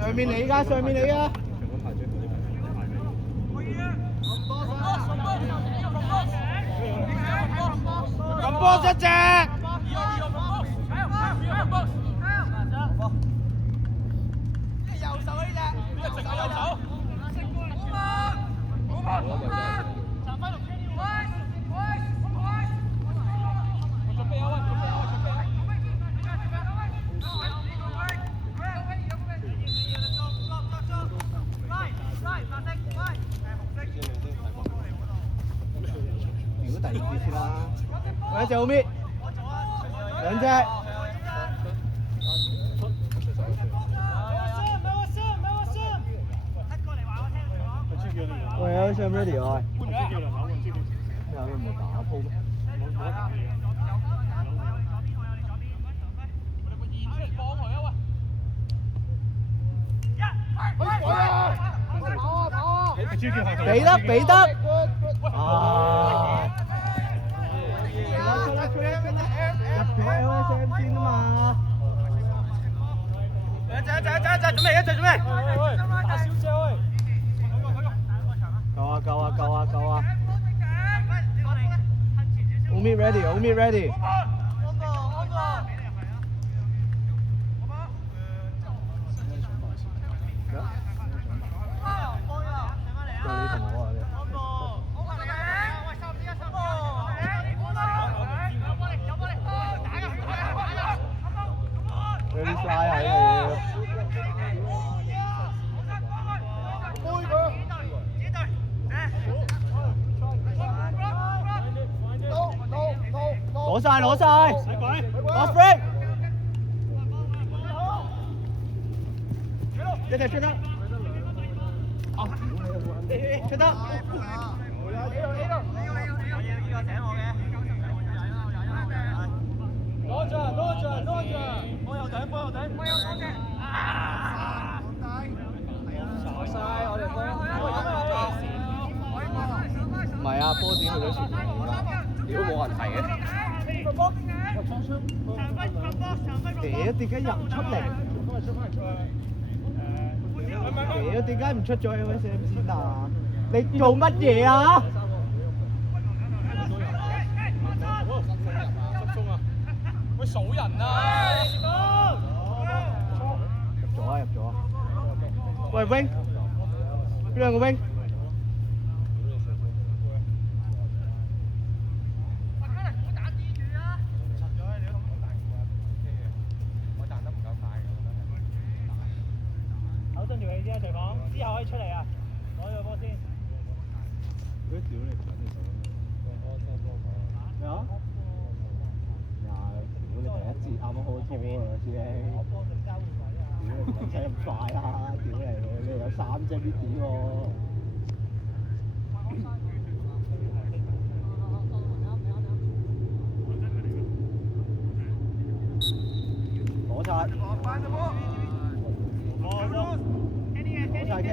上面你㗎，上面你㗎。撳波一隻。右手呢隻，一直右手。如果第二次先啦，一隻好搣，兩隻。喂，有上 ready 啊？有冇打鋪？俾得俾得。啊！入咗 LSM 先啊嘛！一隻，準備，準備！打小姐喂！夠啊！Umi ready。Ready fly 啊！攞晒！Last break， 一隻出得，出得。攞着，波右頂，炒晒我哋波。唔係啊，波點去咗前面啦，屌冇人提嘅。屌點解入唔出嚟？屌點解唔出咗 LSM 先啊？你做乜嘢啊？會數人啊！入咗啊！喂 wing，邊兩個 wing？好順條氣先啊，徐房，之後可以出嚟啊！攞咗個波先。屌你搶你手咩啊？屌你第一節啱啱開波啊，師兄！屌你唔使咁快啦！屌你有3隻 B 點喎！攞晒！攞晒嘅！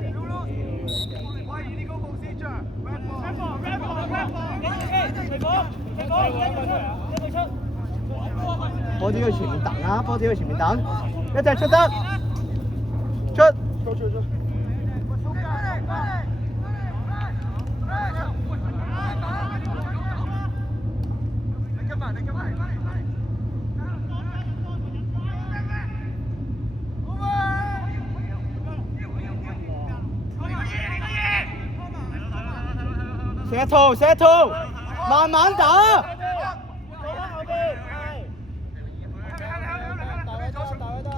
波子去前面等啊！波子去前面等，一隻出得，出！settle，慢慢打。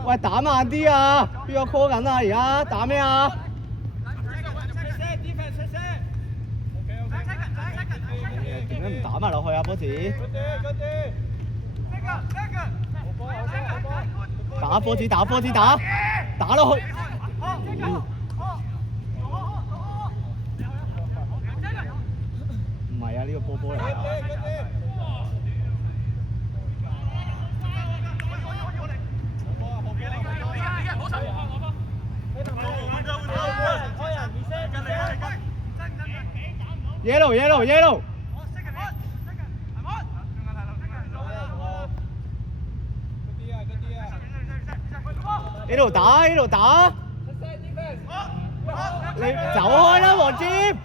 喂，打慢啲啊！邊個 call 緊啊？而家打咩啊？點解唔打打埋落去啊，波子。打波子，打波子，打落去。唔係啊，呢個波嚟。Yellow。呢度打。你走開啦，黃佔。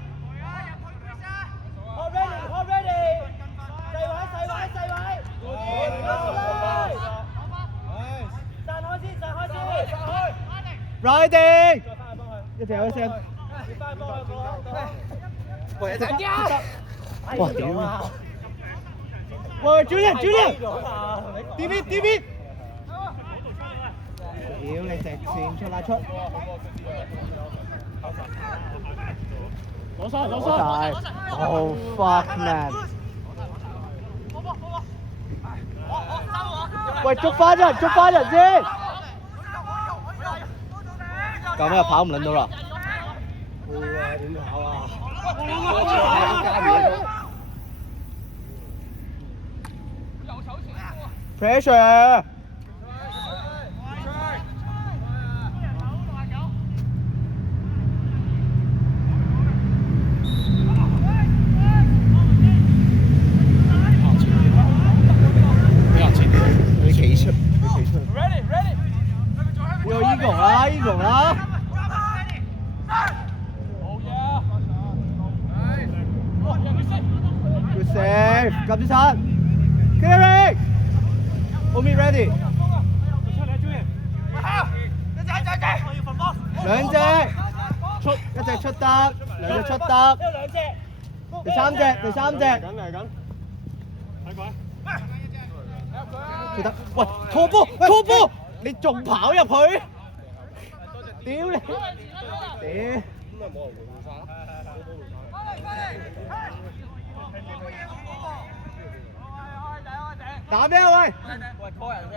Riding。一條。喂，等啲啊！哇屌！喂，Julian。DB。屌你直線出啦出！攞晒！Oh fuck man！喂，捉翻人先！咁又跑唔撚到啦！點跑啊？Pressure！有Eagle啦！Good save，撳住殺 ，Carry， Omi ready， 兩隻出，一隻出得，兩隻出得，第三隻，出得，喂，拖波，你仲跑入去？屌你！屌！打咩啊喂？喂，拖人啫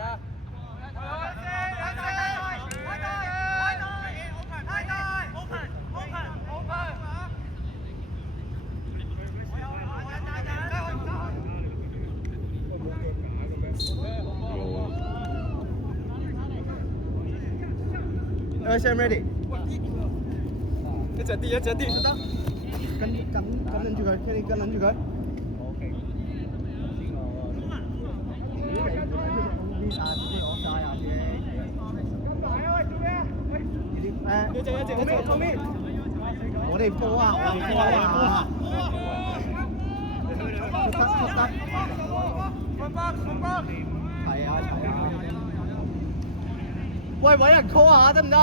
！Sam ready， 一隻啲，得，跟住佢，跟住佢。OK。一隻，我哋波啊！出得。係啊！喂，揾人 call 下得唔得？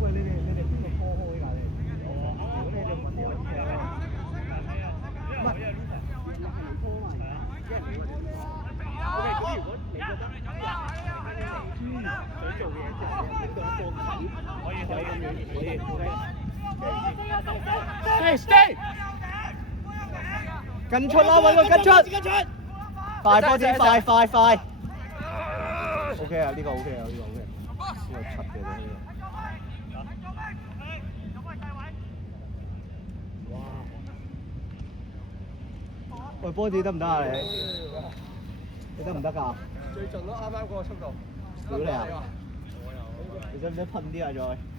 喂，你哋邊度 call 開㗎？你哋問題有 call 啊？唔係，Stay， 跟出啦，揾個跟出，快波子，快，OK 啊，呢個 OK 啊，呢個柒嘅呢個。喂，波子得唔得啊你得唔得㗎？最盡咯，啱啱嗰個速度。屌你啊！你使唔使噴啲啊再？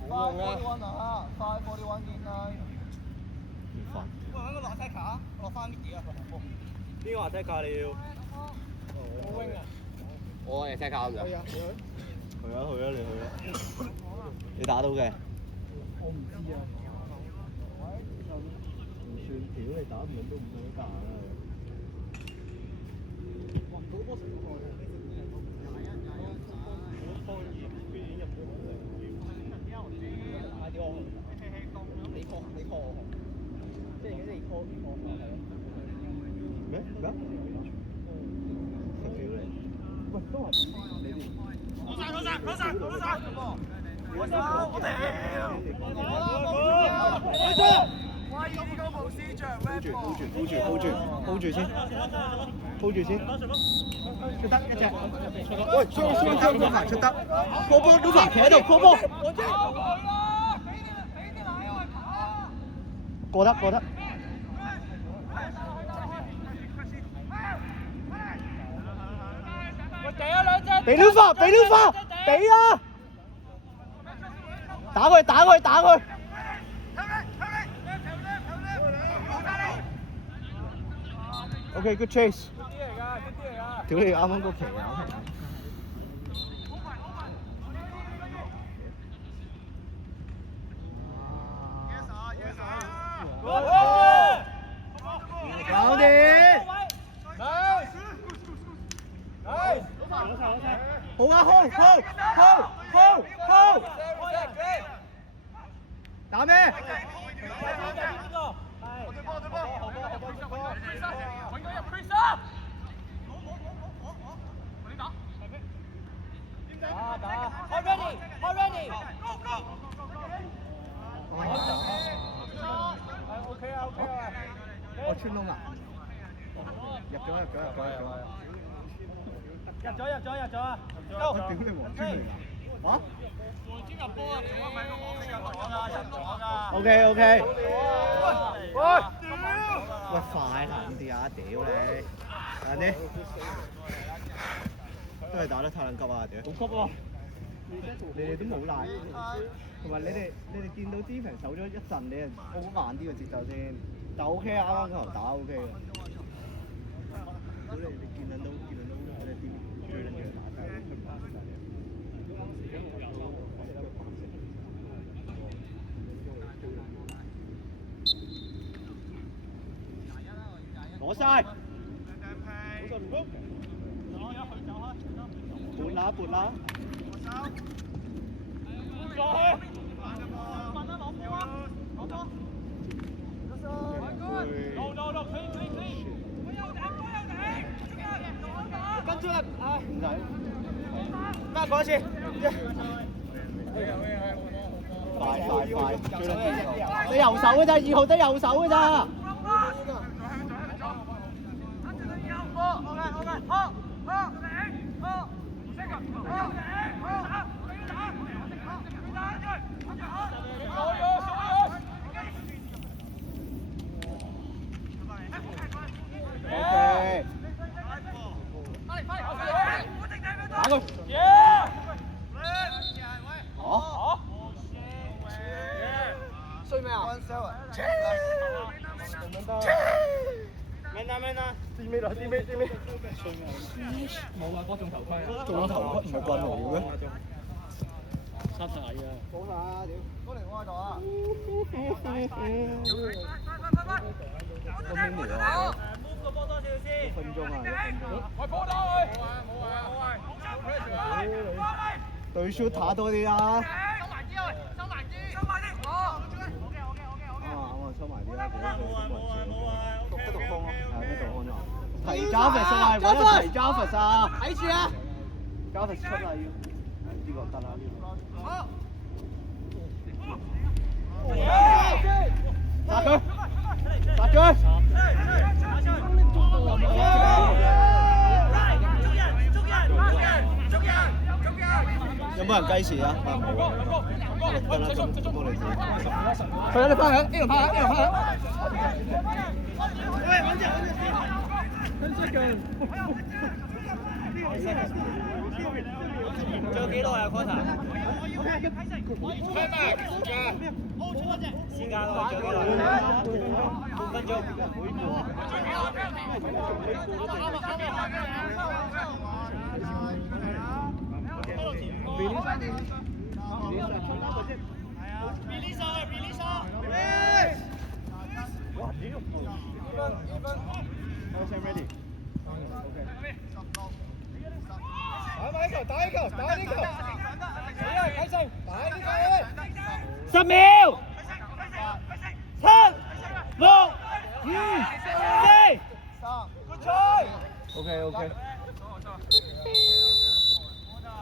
冇用啊！快41見啦！喂，揾個落西卡，落翻啲幾啊？邊個話西卡你要？我 wing 啊！我係西卡㗎。去啊！你去啊！你打到嘅？我唔知啊。唔算屌，你打唔到都唔想打啦。哇！嗰波成個你 call 即係你 call 咩？喂，都係你哋。hold住先 ，hold 住先，出得一隻，喂，雙行出得，波波都行企喺度，波波，過得，俾溜花，俾啊！打佢！OK，good chase。屌你啱啱個旗啊！搞掂！好啊 ，hold！打咩？我穿窿啊！入咗！我屌你黃穿嚟㗎！啊 ？OK。喂，快啲啊！屌你，快啲！都係打得太撚急啊！屌！好急喎！你哋都冇賴，同埋你哋見到支平守咗一陣，你係好慢啲個節奏先，但 OK 啊！啱啱嗰頭打 OK 嘅。你見到我哋啲最撚嘅打雞。攞晒！撥啦！跟住啦！唔使。咩講一次？快！你右手嘅咋，2號得右手嘅咋。打佢！衰咩啊？知咩啦？冇啊！嗰種頭盔啊！中咗頭盔唔係棍嚟嘅咩？沙太啊！冇晒屌！過嚟我喺度啊！咁咩嚟啊？move 個波多少先？1分鐘啊！1分鐘。喂，波打佢！冇對 shoot 打多啲啊！收埋啲！好。收埋啲啦！得度空咯，係得度空咯。提 Jarvis 啊，揾個提 Jarvis 啊！睇住啊 ！Jarvis 出啦要，呢個得啦呢個。好。殺佢！有冇人計時啊？冇啊。得啦，咁我嚟先。係啊，你拍響，呢度拍響，呢度拍響。喂，穩住！真識嘅。仲有幾耐啊 ，Quota？ 時間咯，仲有幾耐？5分鐘。Ready？ 打呢球！10秒！7、6、5、4、3。OK。